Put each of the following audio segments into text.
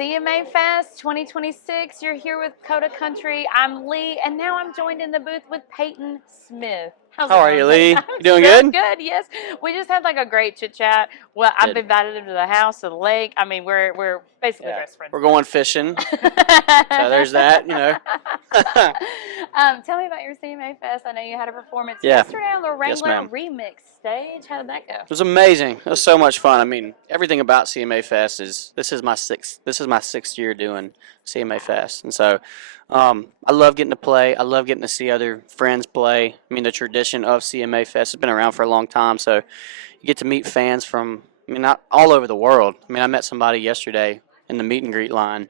CMA Fest 2026. You're here with Coda Country. I'm Leigh, and now I'm joined in the booth with Payton Smith. How are you, Leigh? You doing So good? good, yes. We just had like a great chit chat. Well, I've Good. invited him to the house, to the lake. I mean, we're basically best friends. We're going fishing. So there's that, Tell me about your CMA Fest. I know you had a performance Yeah. yesterday on the Yes, Wrangler ma'am. remix stage. How did that go? It was amazing. It was so much fun. I mean, everything about CMA Fest is this is my sixth year doing CMA Fest, and so I love getting to play. I love getting to see other friends play. I mean, the tradition of CMA Fest has been around for a long time, so you get to meet fans from not all over the world. I mean, I met somebody yesterday in the meet and greet line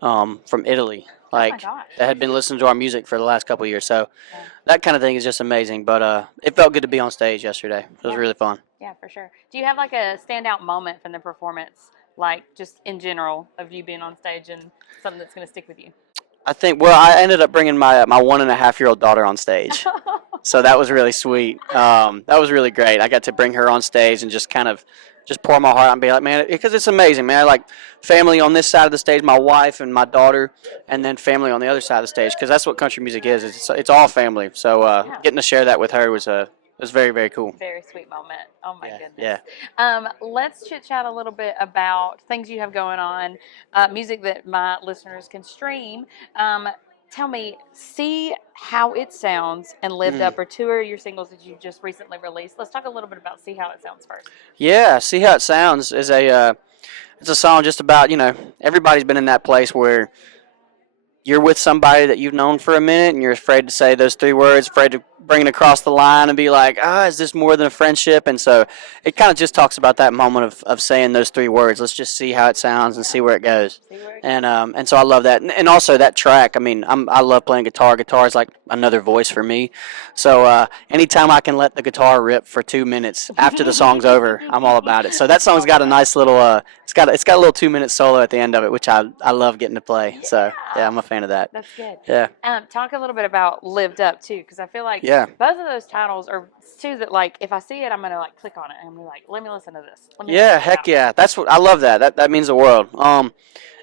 from Italy, like gosh. that had been listening to our music for the last couple of years. So that kind of thing is just amazing. But it felt good to be on stage yesterday. It was really fun. Yeah, for sure. Do you have like a standout moment from the performance, like just in general, of you being on stage and something that's going to stick with you? I think. Well, I ended up bringing my 1.5-year-old daughter on stage, so that was really sweet. That was really great. I got to bring her on stage and just kind of just pour my heart out and be like, man, because it's amazing, man. I like family on this side of the stage, my wife and my daughter, and then family on the other side of the stage, because that's what country music is. It's all family. So getting to share that with her was very, very cool. Very sweet moment. Oh my goodness. Yeah. Let's chit chat a little bit about things you have going on, music that my listeners can stream. Tell me, See How It Sounds and Lived Up are two of your singles that you just recently released. Let's talk a little bit about See How It Sounds first. Yeah, See How It Sounds is it's a song just about, everybody's been in that place where you're with somebody that you've known for a minute and you're afraid to say those three words, afraid to bring it across the line and be like, is this more than a friendship? And so it kind of just talks about that moment of saying those three words. Let's just see how it sounds and see where it goes. And so I love that. And also that track, I mean, I love playing guitar. Guitar is like another voice for me. So anytime I can let the guitar rip for 2 minutes after the song's over, I'm all about it. So that song's got a nice little, it's got a little 2-minute solo at the end of it, which I love getting to play. Yeah. So yeah, I'm a fan of that. That's good. Yeah. Talk a little bit about Lived Up too, because I feel like both of those titles are two that, like, if I see it, I'm gonna like click on it and I'm gonna be like, let me listen to this. Heck yeah. That's what I love. That means the world.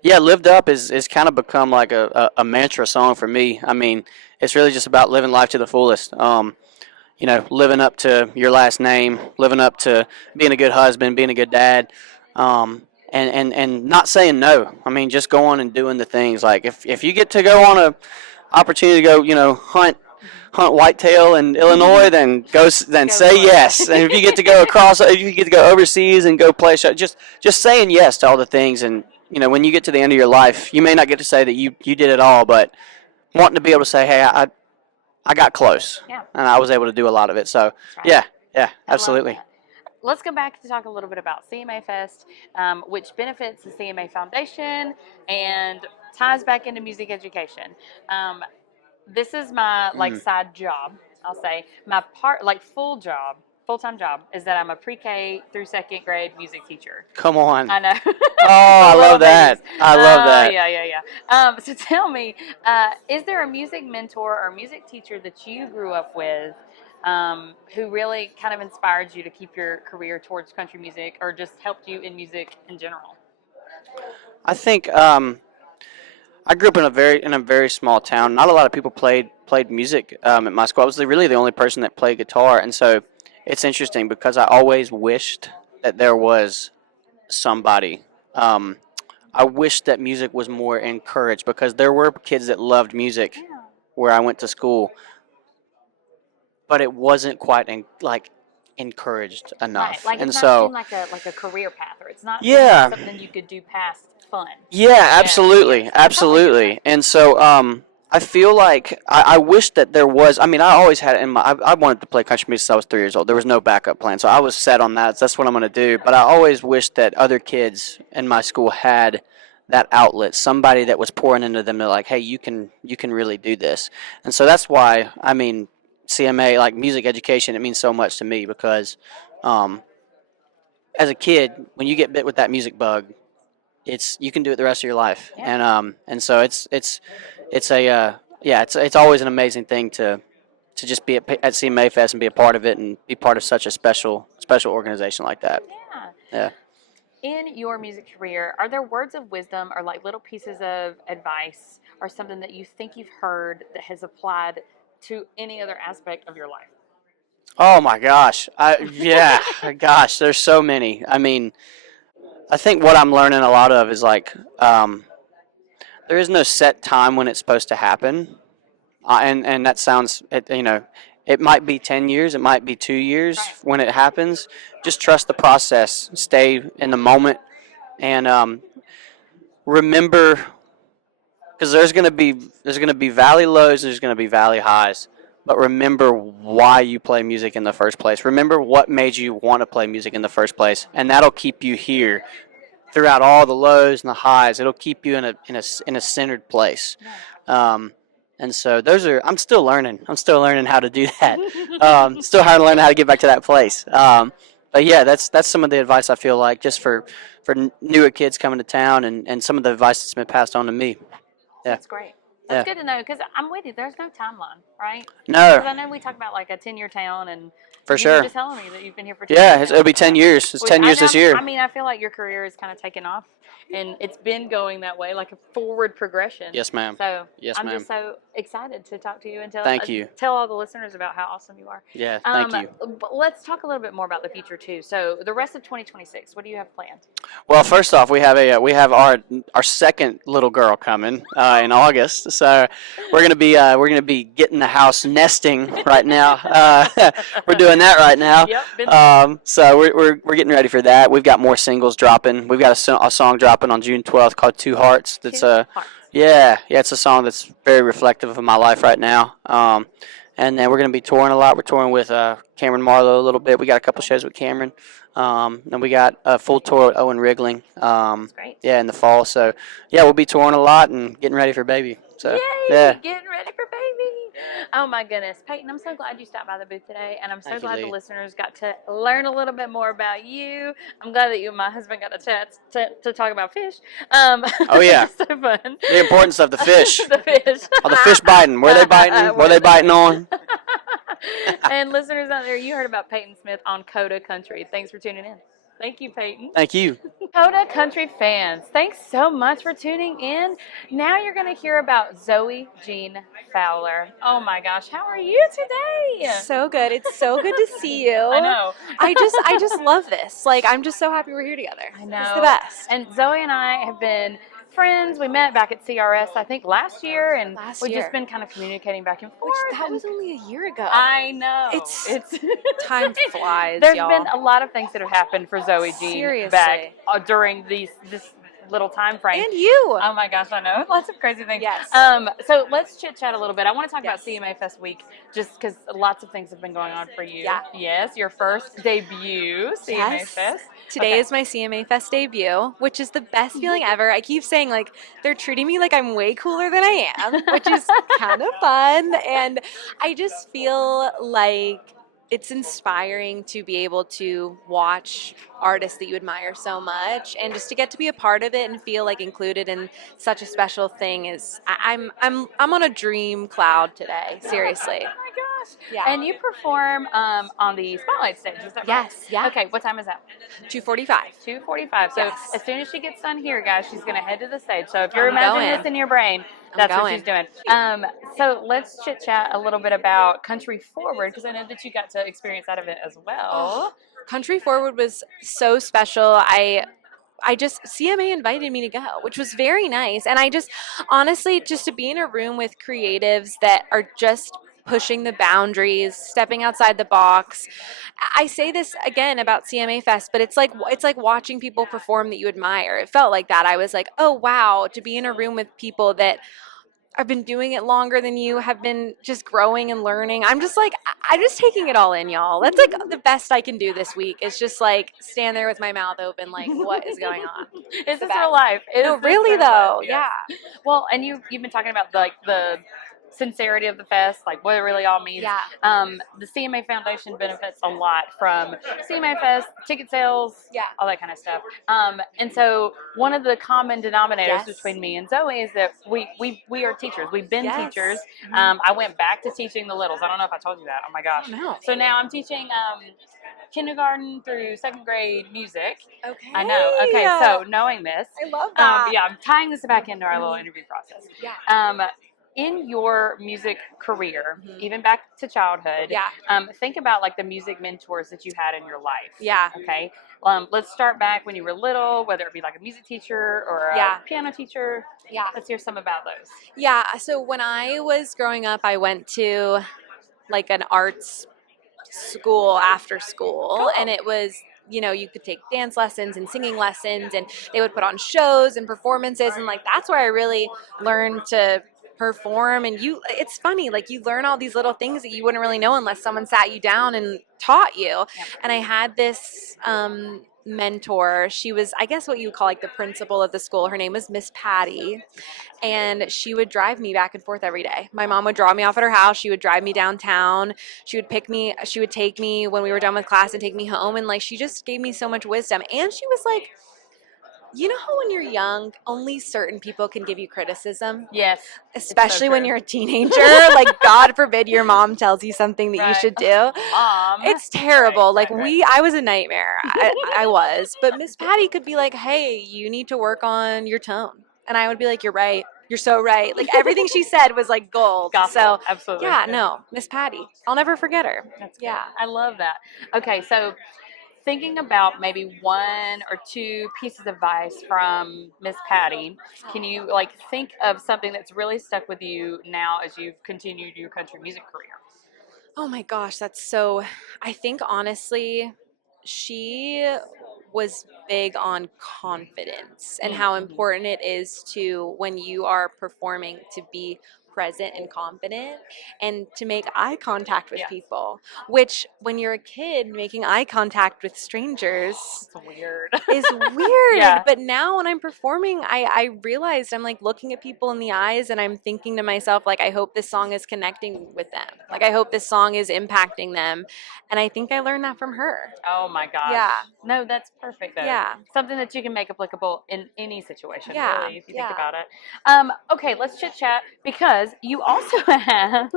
Yeah, Lived Up is kind of become like a mantra song for me. I mean, it's really just about living life to the fullest. Living up to your last name, living up to being a good husband, being a good dad. And not saying no. I mean, just going and doing the things. Like if you get to go on a opportunity to go, hunt whitetail in Illinois, then say yes. And if you get to go if you get to go overseas and go play show, just saying yes to all the things. And when you get to the end of your life, you may not get to say that you did it all, but wanting to be able to say, hey, I got close, and I was able to do a lot of it. So yeah, absolutely. Let's go back to talk a little bit about CMA Fest, which benefits the CMA Foundation and ties back into music education. This is my side job, I'll say. My full-time job is that I'm a pre-K through second grade music teacher. Come on. I know. Oh, I love that. I love that. Yeah. So tell me, is there a music mentor or music teacher that you grew up with who really kind of inspired you to keep your career towards country music, or just helped you in music in general? I think I grew up in a very small town. Not a lot of people played music at my school. I was really the only person that played guitar, and so it's interesting because I always wished that there was somebody. I wish that music was more encouraged, because there were kids that loved music where I went to school, but it wasn't quite encouraged enough. Right, like and it's so not like a career path, or it's not something you could do past fun. Yeah, absolutely. And so I feel like I wish that there was. I mean, I always had I wanted to play country music since I was 3 years old. There was no backup plan, so I was set on that. That's what I'm going to do. But I always wished that other kids in my school had that outlet, somebody that was pouring into them. They're like, hey, you can really do this. And so that's why, I mean, CMA, like music education, it means so much to me, because as a kid, when you get bit with that music bug, you can do it the rest of your life. And so it's always an amazing thing to just be at CMA Fest and be a part of it and be part of such a special organization like that. Yeah. in your music career, are there words of wisdom or like little pieces of advice or something that you think you've heard that has applied to any other aspect of your life? Oh my gosh. Yeah, gosh, there's so many. I mean, I think what I'm learning a lot of is like, there is no set time when it's supposed to happen. And that sounds, it might be 10 years, it might be 2 years Right. when it happens. Just trust the process, stay in the moment, and remember, because there's gonna be valley lows, there's gonna be valley highs. But remember why you play music in the first place. Remember what made you want to play music in the first place, and that'll keep you here throughout all the lows and the highs. It'll keep you in a centered place. Um, and so those are. I'm still learning. I'm still learning how to do that. Still how to learn how to get back to that place. But yeah, that's some of the advice I feel like just for newer kids coming to town, and some of the advice that's been passed on to me. Yeah. That's great. That's Yeah. good to know because I'm with you. There's no timeline, right? No, Because I know we talk about like a 10-year town, and for you were sure. just telling me that you've been here for 10 Yeah, years it'll now. be 10 years. It's 10 years this I year. mean, I feel like your career is kind of taken off, and it's been going that way, like a forward progression. Yes, ma'am. So Yes, I'm ma'am. just so excited to talk to you and Thank you. tell all the listeners about how awesome you are. Yeah, thank you. But let's talk a little bit more about the future too. So the rest of 2026, what do you have planned? Well, first off, we have our second little girl coming in August, so we're gonna be getting the house nesting right now. We're doing that right now. Yep. So we're getting ready for that. We've got more singles dropping. We've got a song dropping on June 12th called Two Hearts. That's yeah, it's a song that's very reflective of my life right now. And then we're going to be touring a lot. We're touring with Cameron Marlowe a little bit. We got a couple shows with Cameron. And we got a full tour with Owen Wriggling. That's great. Yeah, in the fall. So, yeah, we'll be touring a lot and getting ready for baby. So, Yay! yeah. Getting ready for baby. Oh my goodness, Payton! I'm so glad you stopped by the booth today, and I'm so Thank you, glad the Leigh. listeners got to learn a little bit more about you. I'm glad that you and my husband got a chance to talk about fish. Oh, yeah. So fun. The importance of the fish. The fish. Are the fish biting? Were they biting? Were they biting on? And listeners out there, you heard about Payton Smith on Coda Country. Thanks for tuning in. Thank you, Payton. Thank you. Coda Country fans, thanks so much for tuning in. Now you're going to hear about Zoe Jean Fowler. Oh my gosh, how are you today? So good. It's so good to see you. I know. I just love this. Like, I'm just so happy we're here together. I know. It's the best. And Zoe and I have been friends. We met back at CRS, I think, last year, and we've just been kind of communicating back and forth. Which, that was only a year ago. I know. It's time flies, There's y'all. been a lot of things that have happened for Zoe Jean Seriously. back during this little time frame. And you. Oh my gosh, I know. Lots of crazy things. Yes. So let's chit chat a little bit. I want to talk Yes. about CMA Fest week just because lots of things have been going on for you. Yeah. Yes, your first debut, CMA Yes. Fest. Today Okay. is my CMA Fest debut, which is the best feeling ever. I keep saying, like, they're treating me like I'm way cooler than I am, which is kind of fun. And I just feel like it's inspiring to be able to watch artists that you admire so much, and just to get to be a part of it and feel like included in such a special thing is I'm on a dream cloud today. Seriously. Oh my gosh. Yeah. And you perform on the Spotlight stage, is that right? Yes. Yeah. Okay, what time is that? 2:45. 2:45. So Yes. as soon as she gets done here, guys, she's going to head to the stage. So if you're I'm imagining going. this in your brain, I'm that's what going. she's doing. So let's chit chat a little bit about Country Forward because I know that you got to experience out of it as well. Country Forward was so special. I just CMA invited me to go, which was very nice. And I just honestly just to be in a room with creatives that are just pushing the boundaries, stepping outside the box. I say this again about CMA Fest, but it's like watching people perform that you admire. It felt like that. I was like, "Oh wow, to be in a room with people that have been doing it longer than you, have been just growing and learning." I'm just like, I'm just taking it all in, y'all. That's like the best I can do this week is just like stand there with my mouth open, like, what is going on? Is the this real life? No, Is this really real though, life? yeah. Well, and you've been talking about like the sincerity of the fest, like what it really all means. Yeah. The CMA Foundation benefits a lot from CMA Fest, ticket sales, Yeah. all that kind of stuff. And so one of the common denominators Yes. between me and Zoe is that we are teachers. We've been Yes. teachers. I went back to teaching the littles. I don't know if I told you that. Oh my gosh. No. So now I'm teaching kindergarten through second grade music. Okay. I know. Okay, so knowing this, I love that. yeah, I'm tying this back into our little interview process. Yeah. In your music career, Mhm. even back to childhood, Yeah. think about like the music mentors that you had in your life. Yeah. Okay. Let's start back when you were little, whether it be like a music teacher or a piano teacher. Yeah. Let's hear some about those. Yeah. So when I was growing up, I went to like an arts school after school, and it was, you could take dance lessons and singing lessons, and they would put on shows and performances, and like that's where I really learned to perform. And it's funny, like you learn all these little things that you wouldn't really know unless someone sat you down and taught you. And I had this mentor. She was, I guess, what you would call like the principal of the school. Her name was Miss Patty, and she would drive me back and forth every day. My mom would drop me off at her house. She would drive me downtown. She would pick me. She would take me when we were done with class and take me home. And like, she just gave me so much wisdom. And she was like, you know how when you're young, only certain people can give you criticism? Yes. Especially when you're a teenager. Like, God forbid your mom tells you something that you should do. Mom. It's terrible. I was a nightmare. I was. But Miss Patty could be like, hey, you need to work on your tone. And I would be like, you're right. You're so right. Like everything she said was like gold. Gospel, so absolutely. Yeah, no, Miss Patty. I'll never forget her. That's good. I love that. Okay, so thinking about maybe one or two pieces of advice from Miss Patty, can you like think of something that's really stuck with you now as you've continued your country music career? Oh my gosh, I think honestly, she was big on confidence and how important it is to, when you are performing, to be present and confident and to make eye contact with people, which when you're a kid, making eye contact with strangers is weird. But now when I'm performing, I realized I'm like looking at people in the eyes and I'm thinking to myself, like, I hope this song is connecting with them. Like, I hope this song is impacting them. And I think I learned that from her. Oh my gosh. Yeah. No, that's perfect though. Yeah. Something that you can make applicable in any situation, really, if you think about it. Okay, let's chit chat because you also have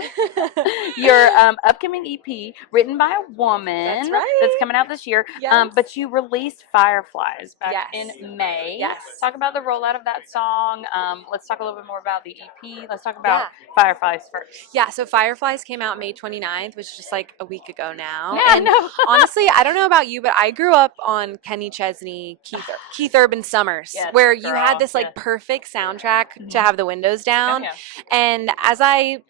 your upcoming EP written by a woman. That's right. That's coming out this year. Yes. But you released Fireflies back in May. Yes. Talk about the rollout of that song. Let's talk a little bit more about the EP. Let's talk about Fireflies first. Yeah, so Fireflies came out May 29th, which is just like a week ago now. Yeah, and honestly, I don't know about you, but I grew up on Kenny Chesney, Keith Urban Summers, where you had this like perfect soundtrack to have the windows down. And as I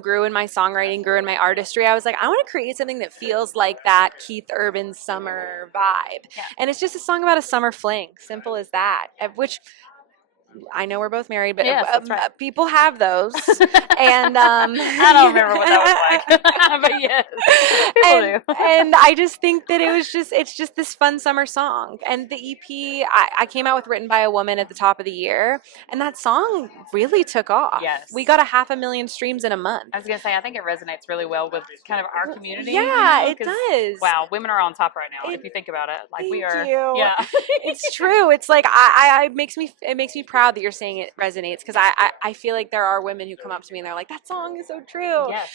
grew in my songwriting, grew in my artistry, I was like, I want to create something that feels like that Keith Urban summer vibe. And it's just a song about a summer fling, simple as that, which I know we're both married, but people have those. And I don't remember what that was like, but yes, people do. And I just think that it's just this fun summer song. And the EP, I came out with Written by a Woman at the top of the year, and that song really took off. Yes. We got 500,000 streams in a month. I was going to say, I think it resonates really well with kind of our community. Yeah, it does. Wow, women are on top right now, if you think about it. Like Thank we are. you. Yeah. It's true. It's like, it makes me proud that you're saying it resonates, because I feel like there are women who come up to me and they're like, that song is so true. Yes.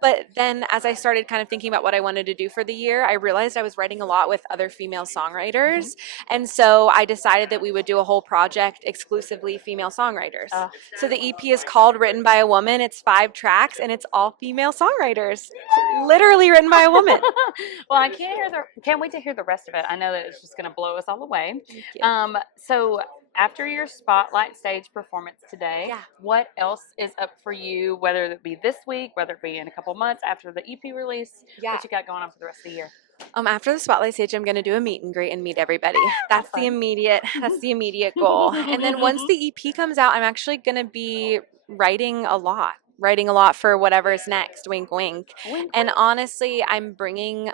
But then as I started kind of thinking about what I wanted to do for the year, I realized I was writing a lot with other female songwriters. And so I decided that we would do a whole project exclusively female songwriters. So the EP is called Written by a Woman. It's 5 tracks and it's all female songwriters, literally written by a woman. Well, I can't wait to hear the rest of it. I know that it's just going to blow us all away. Thank you. So after your spotlight stage performance today, what else is up for you, whether it be this week, whether it be in a couple months after the EP release? What you got going on for the rest of the year? After the spotlight stage, I'm going to do a meet and greet and meet everybody. That's the immediate goal. And then once the EP comes out, I'm actually going to be writing a lot for whatever is next. Wink, wink. And honestly, I'm bringing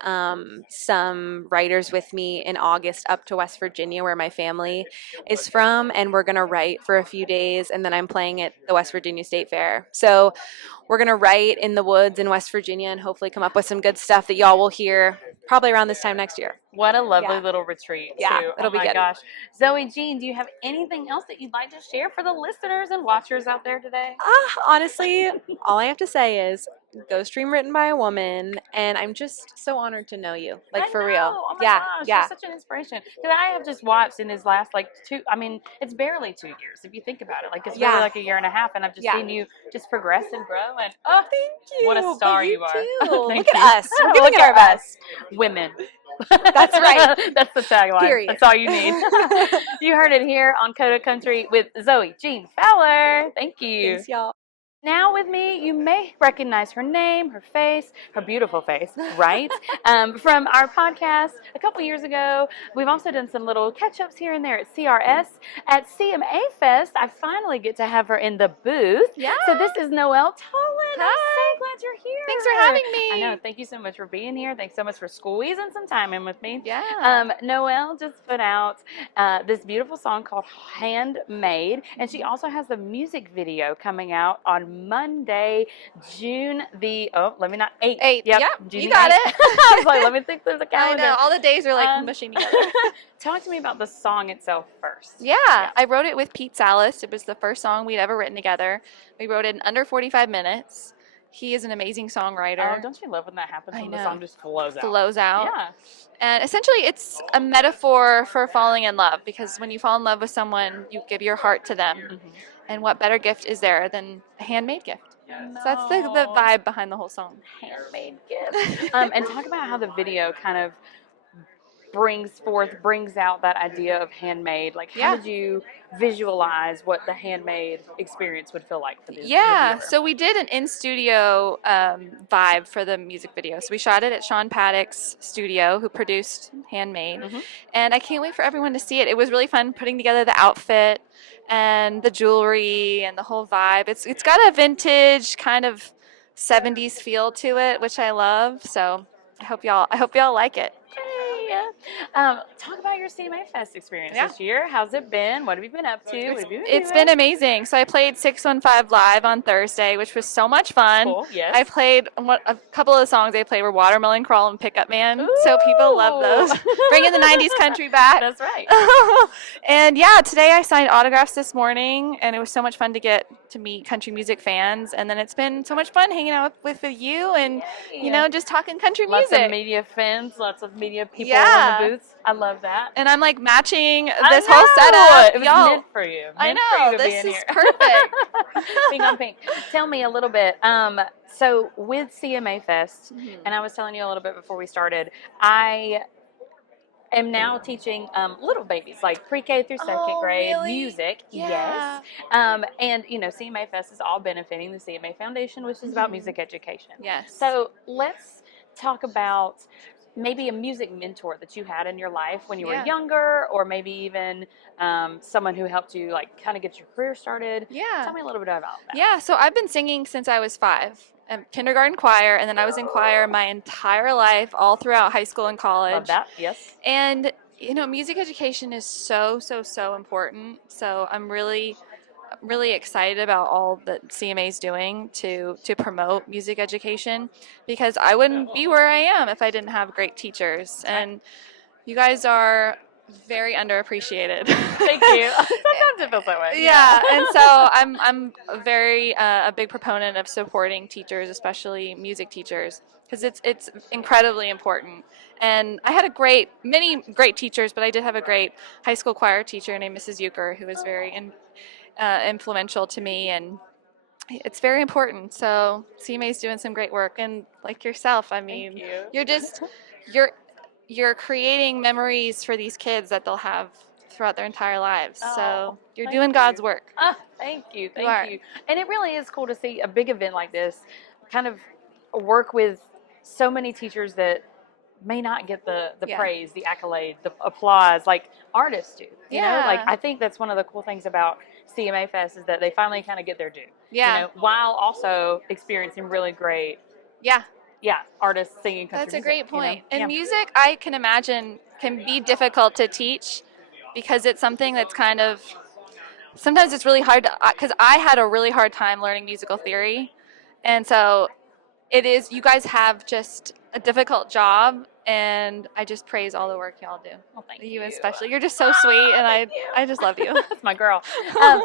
some writers with me in August up to West Virginia, where my family is from, and we're going to write for a few days, and then I'm playing at the West Virginia State Fair. So we're going to write in the woods in West Virginia and hopefully come up with some good stuff that y'all will hear probably around this time next year. What a lovely little retreat, Yeah, too. it'll be good. Oh, my gosh. Zoe Jean, do you have anything else that you'd like to share for the listeners and watchers out there today? Honestly, all I have to say is Ghost Dream written by a woman, and I'm just so honored to know you. Like, I for know. real. Oh my Yeah, gosh, yeah. you're such an inspiration. Because I have just watched in his last like it's barely 2 years if you think about it. Like it's really Yeah. like a year and a half, and I've just Yeah. seen you just progress and grow. And oh, Thank you. what a star But you you are. too. Thank Look you. at us. We're giving Look it our at best. us. Women. That's right. That's the tagline. Period. That's all you need. You heard it here on Coda Country with Zoe Jean Fowler. Thank you. Thanks, y'all. Now with me, you may recognize her name, her face, her beautiful face, right? From our podcast a couple years ago. We've also done some little catch-ups here and there at CRS. At CMA Fest, I finally get to have her in the booth. Yeah. So this is Noelle Toland. Hi. I'm so glad you're here. Thanks for having me. I know. Thank you so much for being here. Thanks so much for squeezing some time in with me. Yeah. Noelle just put out this beautiful song called Handmade, and she also has a music video coming out on Monday, June the 8th. 8th. Yep, Yep, June you the got 8th. it. I was like, let me think there's a I calendar. know. All the days are like Um, mushing together. Talk to me about the song itself first. Yeah, I wrote it with Pete Salas. It was the first song we'd ever written together. We wrote it in under 45 minutes. He is an amazing songwriter. Oh, don't you love when that happens I when the know. song just flows out? Flows out. Yeah. And essentially, it's a metaphor for falling in love, because when you fall in love with someone, you give your heart to them. Mhm. And what better gift is there than a handmade gift? So that's the No. vibe behind the whole song. Handmade gift. And talk about how the video kind of brings out that idea of handmade. Like, how Yeah. did you visualize what the handmade experience would feel like for the Yeah, viewer? so we did an in-studio vibe for the music video. So we shot it at Sean Paddock's studio, who produced Handmade. Mhm. And I can't wait for everyone to see it. It was really fun putting together the outfit and the jewelry and the whole vibe. It's got a vintage kind of 70s feel to it, which I love. So I hope y'all like it. Yay. Talk about your CMA Fest experience Yeah. this year. How's it been? What have you been up to? What have you It's doing? been amazing. So I played 615 Live on Thursday, which was so much fun. Cool. Yes. I played a couple of the songs they played were Watermelon Crawl and Pickup Man. So people love those. Bringing the 90s country back. That's right. And yeah, today I signed autographs this morning, and it was so much fun to get to meet country music fans. And then it's been so much fun hanging out with you and, you know, just talking country Lots music. of media fans, lots of media people Yeah. in the booths. I love that. And I'm like matching I this whole know! setup. It was Y'all, meant for you. I Meant for you know, to be this in is here. perfect. Pink on pink. Tell me a little bit. So with CMA Fest, and I was telling you a little bit before we started, I am now teaching little babies, like pre-K through second Oh, grade really? music. Yeah. Yes. And you know, CMA Fest is all benefiting the CMA Foundation, which is about music education. Yes. So let's talk about maybe a music mentor that you had in your life when you were Yeah. younger, or maybe even someone who helped you like kind of get your career started. Yeah. Tell me a little bit about that. Yeah, so I've been singing since I was 5. Kindergarten choir, and then I was in choir my entire life, all throughout high school and college. Love that. Yes. And you know, music education is so important. So I'm really excited about all that CMA is doing to promote music education, because I wouldn't be where I am if I didn't have great teachers. And you guys are very underappreciated. Thank you. Sometimes it feels that way. Yeah, and so I'm very a big proponent of supporting teachers, especially music teachers, because it's incredibly important. And I had many great teachers, but I did have a great high school choir teacher named Mrs. Euchre, who was very influential to me, and it's very important. So CMA is doing some great work, and like yourself, I mean, Thank you. you're just you're creating memories for these kids that they'll have throughout their entire lives. Oh, So you're thank doing you. God's work. Thank you. You are. Thank you. And it really is cool to see a big event like this kind of work with so many teachers that may not get the Yeah. praise, the accolade, the applause like artists do. You know, like Yeah. I think that's one of the cool things about CMA Fest is that they finally kind of get their due. Yeah. You know, while also experiencing really great, Yeah, artists singing country that's a music, great you know? point. And Yeah. music, I can imagine, can be difficult to teach, because it's something that's kind of, sometimes it's really hard to, because I had a really hard time learning musical theory. And so it is, you guys have just a difficult job, and I just praise all the work y'all do. Well, thank You you. especially. You're just so sweet, and I just love you. That's my girl.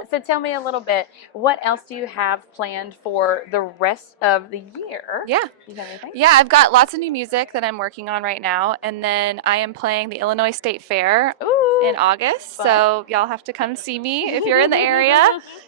So tell me a little bit. What else do you have planned for the rest of the year? Yeah. You got anything? Yeah, I've got lots of new music that I'm working on right now, and then I am playing the Illinois State Fair in August. Fun. So y'all have to come see me if you're in the area.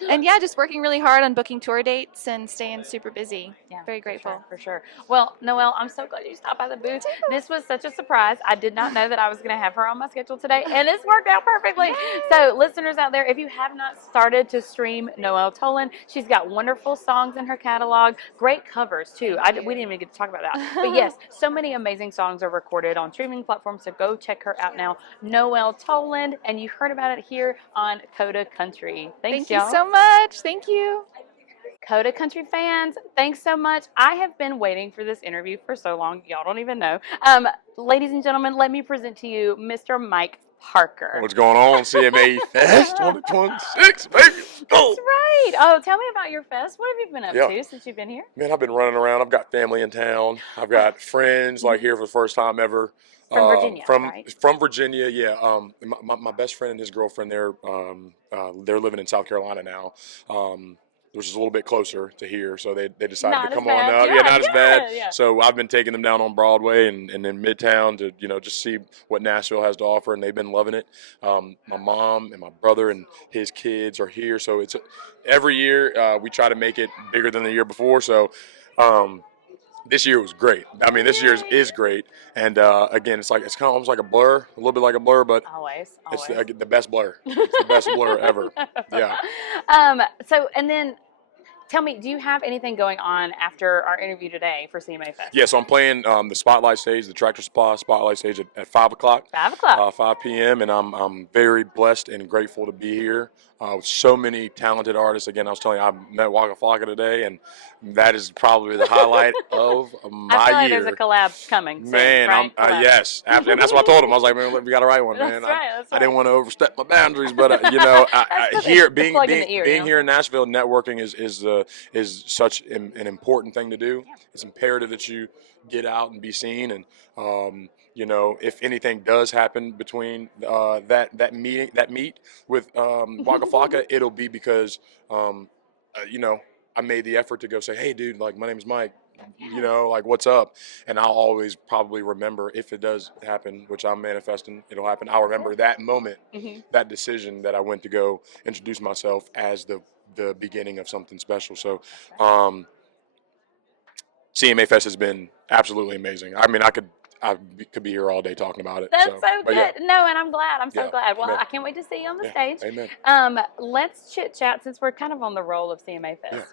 And yeah, just working really hard on booking tour dates and staying super busy. Yeah, Very grateful. For sure. Well, Noelle, I'm so glad you stopped by the booth. This was such a surprise. I did not know that I was going to have her on my schedule today, and it's worked out perfectly. So, listeners out there, if you have not started to stream Noelle Toland, she's got wonderful songs in her catalog, great covers too. We didn't even get to talk about that. But yes, so many amazing songs are recorded on streaming platforms, so go check her out now. Noelle Toland, and you heard about it here on Coda Country. Thank you so much. Thank you. Coda Country fans, thanks so much. I have been waiting for this interview for so long. Y'all don't even know. Ladies and gentlemen, let me present to you Mr. Mike Parker. What's going on? CMA Fest 2026, baby. Go. That's right. Oh, tell me about your fest. What have you been up to since you've been here? Man, I've been running around. I've got family in town. I've got friends like here for the first time ever. From Virginia, right? From Virginia, yeah. My best friend and his girlfriend, they're living in South Carolina now. Which is a little bit closer to here, so they decided to come on up. Yeah, not as bad. Yeah. So I've been taking them down on Broadway and in Midtown to just see what Nashville has to offer, and they've been loving it. My mom and my brother and his kids are here, so it's every year we try to make it bigger than the year before. So this year was great. I mean, this year is great, and again, it's kind of almost like a blur, a little bit like a blur, but always. It's the best blur. It's the best blur ever. Yeah. So and then. Tell me, do you have anything going on after our interview today for CMA Fest? Yeah, so I'm playing the Spotlight stage, the Tractor Supply Spotlight stage at 5 o'clock. 5 o'clock. 5 p.m., and I'm very blessed and grateful to be here with so many talented artists. Again, I was telling you, I met Waka Flocka today, and that is probably the highlight of my I feel like year. there's a collab coming soon, Man, right? yes. And that's what I told him. I was like, man, we got to write one, man. That's right. I didn't want to overstep my boundaries, but, being here in Nashville, networking is such an important thing to do. Yeah. It's imperative that you get out and be seen, and if anything does happen between that meet with Waka Flocka, it'll be because I made the effort to go say, hey, dude, like, my name is Mike. Like, what's up? And I'll always probably remember, if it does happen, which I'm manifesting, it'll happen. I'll remember that moment, that decision that I went to go introduce myself as the beginning of something special. So CMA Fest has been absolutely amazing. I mean, I could be here all day talking about it. That's so good. Yeah. No, and I'm glad. I'm so glad. Well, I can't wait to see you on the stage. Amen. Let's chit chat since we're kind of on the roll of CMA Fest.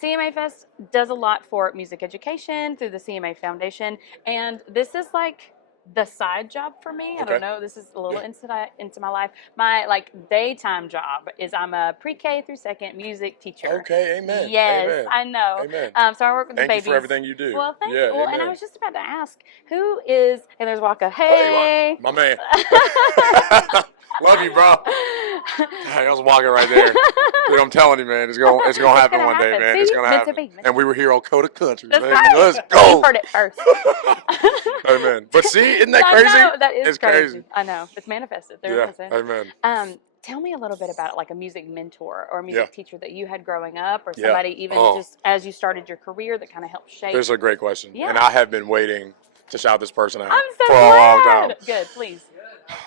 CMA Fest does a lot for music education through the CMA Foundation, and this is like the side job for me. I don't know. This is a little into my life. My daytime job is I'm a pre-K through second music teacher. Okay, amen. Yes, amen. I know. Amen. So I work with the babies. Thank you for everything you do. Well, thank you. Well, amen. and I was just about to ask, who is? And there's Waka. Hey, my man. Love you, bro. I was walking right there. Dude, I'm telling you, man, it's gonna happen one day, man. See? It's gonna Meant happen. to be. And we were here on Coda Country, That's man. right. Let's go. You heard it first. Amen. But see, isn't that crazy? I know, that is it's crazy. I know. It's manifested. There it is. Amen. Tell me a little bit about like a music mentor or a music teacher that you had growing up, or somebody even just as you started your career that kind of helped shape. This is a great question. Yeah. And I have been waiting to shout this person out for a long time. Good, please.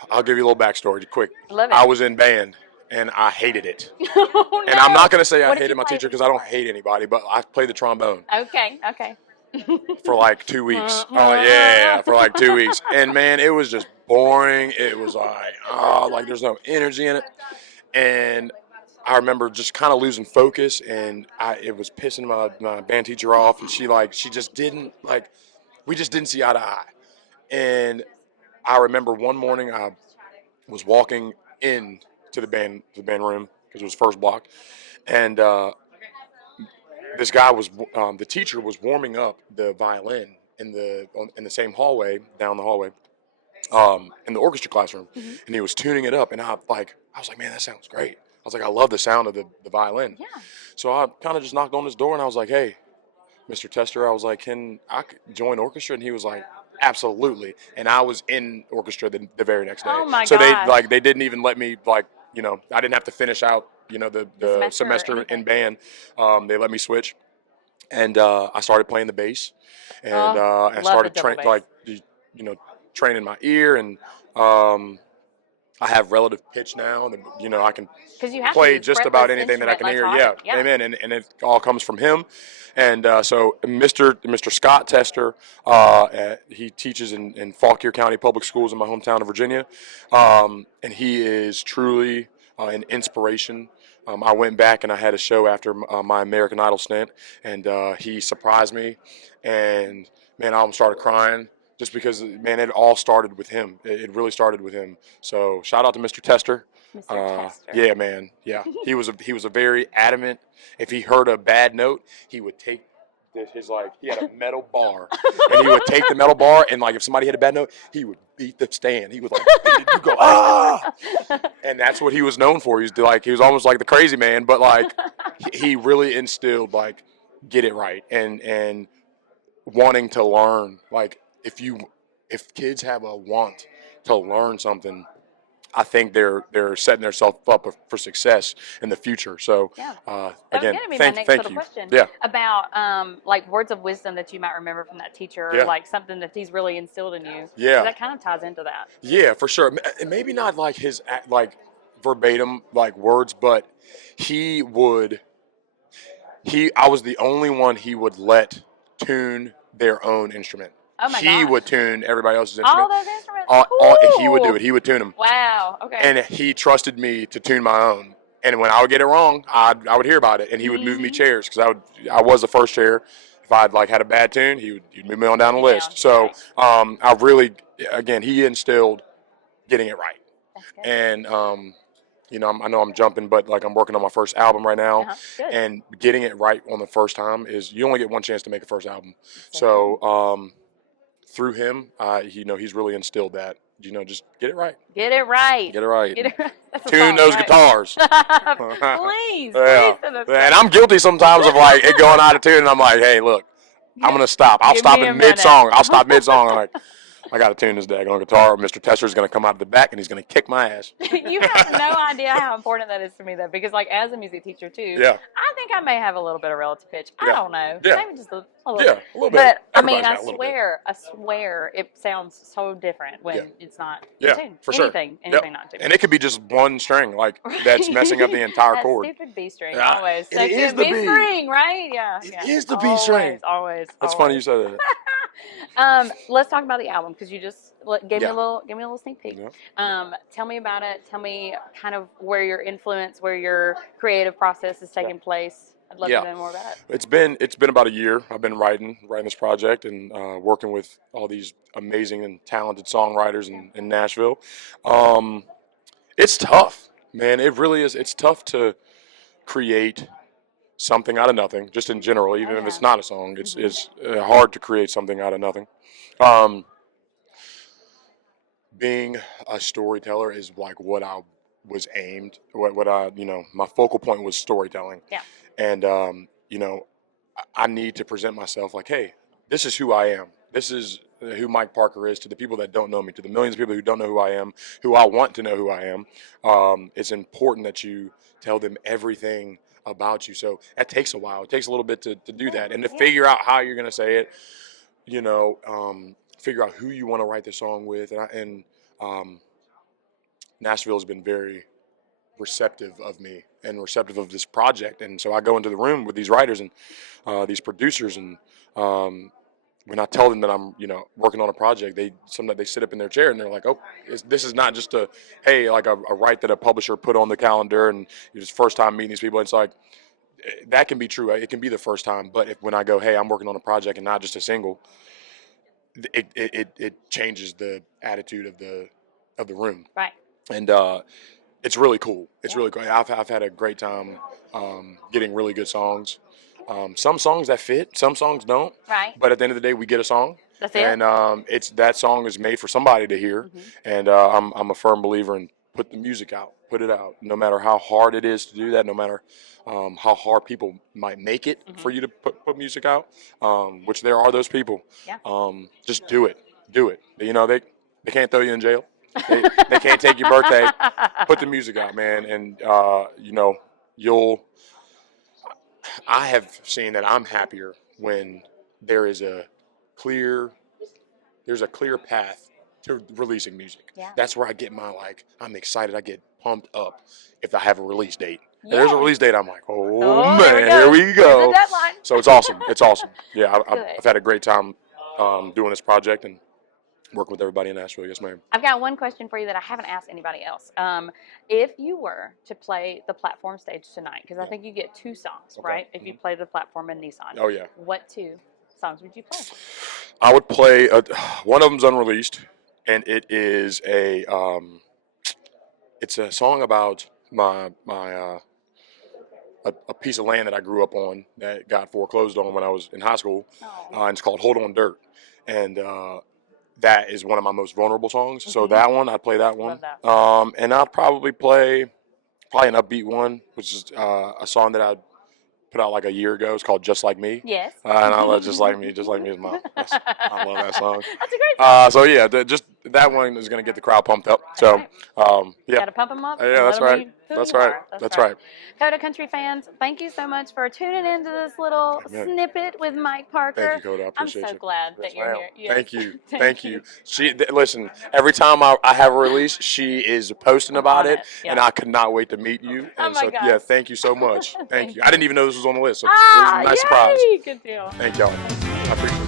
I'll give you a little backstory quick. Love it. I was in band, and I hated it. Oh, no. And I'm not going to say I hated my teacher because I don't hate anybody, but I played the trombone. Okay. For like 2 weeks. For like 2 weeks. And man, it was just boring. It was like there's no energy in it. And I remember just kind of losing focus, and it was pissing my band teacher off, and she just didn't we just didn't see eye to eye. And I remember one morning I was walking in to the band room because it was first block, and this guy the teacher was warming up the violin in the same hallway, down the hallway, in the orchestra classroom, and he was tuning it up, and I was like, man, that sounds great. I was like, I love the sound of the violin. Yeah. So I kind of just knocked on his door, and I was like, hey, Mr. Tester, I was like, can I join orchestra? And he was like, absolutely. And I was in orchestra the very next day. Oh my so gosh. they didn't even let me I didn't have to finish out the semester or semester in anything. band. They let me switch, and I started playing the bass, and I love the started double bass. training my ear, and I have relative pitch now. I can Because you have play to. It's just about fretless anything that I instrument, can like hear. taught Yeah, it. Yeah. amen. And it all comes from him. And so Mr. Scott Tester, he teaches in Fauquier County Public Schools in my hometown of Virginia, and he is truly an inspiration. I went back and I had a show after my American Idol stint, and he surprised me, and man, I almost started crying. Just because, man, it all started with him. It really started with him. So shout out to Mr. Tester. Mr. Tester. Yeah, man. Yeah, he was a very adamant. If he heard a bad note, he would take he had a metal bar, and he would take the metal bar, and if somebody had a bad note, he would beat the stand. He would beat it. You go and that's what he was known for. He was almost like the crazy man, but he really instilled get it right and wanting to learn. If kids have a want to learn something, I think they're setting themselves up for success in the future. So Yeah. again, That was going to be my next thank little you. question. Yeah. About words of wisdom that you might remember from that teacher, Yeah. or something that he's really instilled in you. Yeah. That kind of ties into that. Yeah, for sure. And maybe not his verbatim words, but he would. I was the only one he would let tune their own instrument. Oh my He gosh. would tune everybody else's All instrument. those instruments. He would do it. He would tune them. Wow. Okay. And he trusted me to tune my own. And when I would get it wrong, I would hear about it, and he would move me chairs because I was the first chair. If I'd had a bad tune, he'd move me on down the list. So I really, again, he instilled getting it right. That's good. And I know I'm jumping, but I'm working on my first album right now, Good. and getting it right on the first time is you only get one chance to make a first album. So through him, he's really instilled that. Just get it right. Get it right. Get it right. Get it right. That's a Tune song, those right? guitars. Please. Yeah. Please send us And I'm guilty sometimes of it going out of tune, and I'm like, hey, look, I'm gonna stop. I'll Give stop me a in mid song. minute. I'll stop mid song. I'm like, I gotta tune this daggone guitar. Mr. Tester's gonna come out of the back and he's gonna kick my ass. You have no idea how important that is to me, though, because as a music teacher too, Yeah. I think I may have a little bit of relative pitch. I Yeah. don't know, Yeah. maybe just a little Yeah, bit. a little bit. But Everybody's I got a little swear, it sounds so different when it's not in Yeah, tune. for sure. Anything Yep. not tuned. And it could be just one string, that's messing up the entire that chord. Stupid B string, Yeah. always. It is the B. string, right? Yeah. It is the B string. Always. That's funny you said that. Let's talk about the album because you just gave me Yeah. a little sneak peek. Yeah. Tell me about it. Tell me kind of where your influence, where your creative process is taking place. I'd love to know more about it. It's been about a year. I've been writing this project and working with all these amazing and talented songwriters in Nashville. It's tough, man. It really is. It's tough to create something out of nothing, just in general, even if it's not a song. It's hard to create something out of nothing. Being a storyteller is what I was aimed. What I my focal point was storytelling. Yeah. And I need to present myself hey, this is who I am. This is who Mike Parker is to the people that don't know me, to the millions of people who don't know who I am, who I want to know who I am. It's important that you tell them everything about you. So that takes a while. It takes a little bit to do that and to figure out how you're going to say it, figure out who you want to write the song with. And Nashville has been very receptive of me and receptive of this project. And so I go into the room with these writers and these producers, and when I tell them that I'm, working on a project, sometimes they sit up in their chair and they're like, "Oh, this is not just a write that a publisher put on the calendar and it's first time meeting these people." It's that can be true. It can be the first time, but when I go, "Hey, I'm working on a project and not just a single," it changes the attitude of the room. Right. And it's really cool. It's really cool. I've had a great time getting really good songs. Some songs that fit, some songs don't. Right. But at the end of the day, we get a song. That's it. And that song is made for somebody to hear. Mm-hmm. And I'm a firm believer in put the music out, put it out. No matter how hard it is to do that, no matter how hard people might make it for you to put music out, which there are those people. Yeah. Just do it. Do it. You know, they can't throw you in jail. They can't take your birthday. Put the music out, man, and you know, I have seen that I'm happier when there's a clear path to releasing music. Yeah. That's where I get I'm excited. I get pumped up if I have a release date. If there's a release date, I'm like, oh man, here we go. Here's the deadline. So it's awesome. It's awesome. Yeah, Good. I've had a great time doing this project and working with everybody in Nashville. Yes, ma'am. I've got one question for you that I haven't asked anybody else. If you were to play the platform stage tonight, because I think you get 2 songs, right? If you play the platform in Nissan. Oh, yeah. What 2 songs would you play? I would play, one of them's unreleased, and it is it's a song about a piece of land that I grew up on that got foreclosed on when I was in high school. And it's called Hold On Dirt. And that is one of my most vulnerable songs. So that one, I'd play that one. Love that. And I'll probably play an upbeat one, which is a song that I put out like a year ago. It's called Just Like Me. Yes. And I love Just Like Me. Just Like Me is I love that song. That's a great song. So yeah, just that one is going to get the crowd pumped up. So yeah. Got to pump them up. Yeah, that's right. That's right. That's right. Coda Country fans, thank you so much for tuning into this little snippet with Mike Parker. Thank you, Coda. I appreciate you. I'm so glad that you're here. Yes. Thank you. Thank you. Listen, every time I have a release, she is posting about it, and I could not wait to meet you. And my gosh. yeah, thank you so much. Thank you. I didn't even know this was on the list, so it was a nice surprise. Good deal. Thank y'all. I appreciate it.